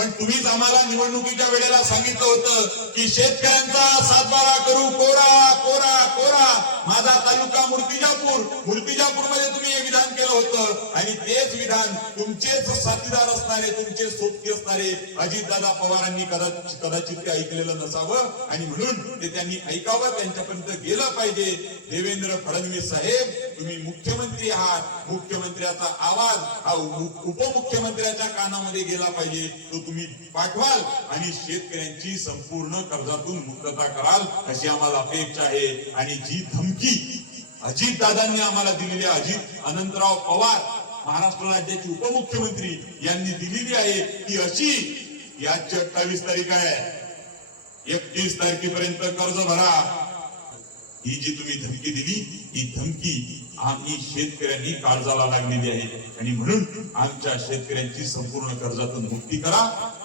पण तुम्हीच आम्हाला निवडणुकीच्या वेळेला सांगितलं होतं की शेतकऱ्यांचा सातबारा करू कोरा कोरा कोरा. माझा तालुका मूर्तिजापूरमध्ये तुम्ही हे विधान केलं होतं आणि तेच विधान तुमचेच साथीदार असणारे, तुमचे सोबती असणारे अजितदादा पवारांनी कदाचित ते ऐकलेलं नसावं आणि म्हणून ते त्यांनी ऐकावं, त्यांच्यापर्यंत गेलं पाहिजे. देवेंद्र फडणवीस साहेब, तुम्ही मुख्यमंत्री आहात, मुख्यमंत्र्याचा आवाज हा उपमुख्यमंत्र्याच्या कानामध्ये गेला पाहिजे, तो तुम्ही पाठवाल आणि शेतकऱ्यांची संपूर्ण कर्जातून मुक्तता कराल अशी आम्हाला अपेक्षा आहे. आणि जी धमकी अजितदादांनी आम्हाला दिलेली आहे, अजित अनंतराव पवार महाराष्ट्र राज्याचे उपमुख्यमंत्री यांनी दिलेली आहे ती अशी, याची 28 तारीख आहे, 31 तारखेपर्यंत कर्ज भरा. ही जी तुम्ही धमकी दिली, ही धमकी आम्ही शेतकऱ्यांनी काळजाला लागलेली आहे आणि म्हणून आमच्या शेतकऱ्यांची संपूर्ण कर्जातून मुक्ती करा.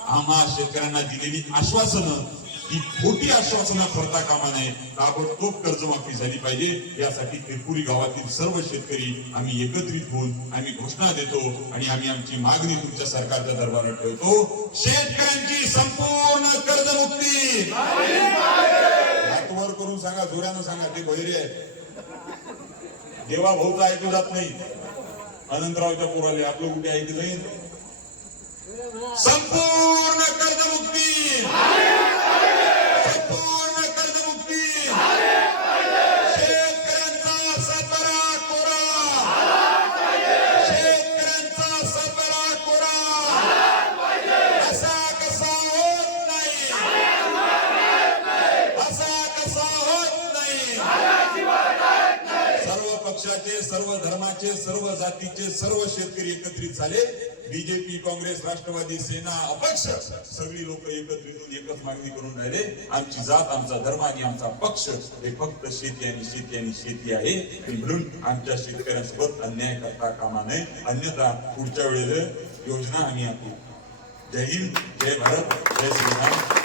आम्हा शेतकऱ्यांना दिलेली आश्वासनं ही खोटी आश्वासनं ठरता कामा नये. ताबडतोब कर्जमाफी झाली पाहिजे. यासाठी त्रिपुरी गावातील सर्व शेतकरी आम्ही एकत्रित होऊन आम्ही घोषणा देतो आणि आम्ही आमची मागणी तुमच्या सरकारच्या दरबारात ठेवतो. शेतकऱ्यांची संपूर्ण कर्जमुक्ती. हातवर करून सांगा, जोरानं सांगा. ते बहिरे आहेत, देवा भाऊचं ऐकलं जात नाही. अनंतरावच्या पोराले आपलं कुठे ऐकलं नाही. संपूर्ण कर्जमुक्ती, संपूर्ण कर्जमुक्ती. शेतकऱ्यांचा सातबारा कोरा, शेतकऱ्यांचा सातबारा कोरा. असा कसा होत नाही, असा कसा होत नाही. सर्व पक्षाचे, सर्व धर्माचे, सर्व जातीचे सर्व शेतकरी एकत्रित झाले. बीजेपी, काँग्रेस, राष्ट्रवादी, सेना, अपक्ष सगळी लोक एकत्रित होऊन एकच मागणी करून राहिले. आमची जात, आमचा धर्म आणि आमचा पक्ष हे फक्त शेती आणि शेती आणि शेती आहे. म्हणून आमच्या शेतकऱ्यांसोबत अन्याय करता कामा नये, अन्यथा पुढच्या वेळेला योजना आम्ही आणू. जय हिंद, जय भारत, जय श्रीराम.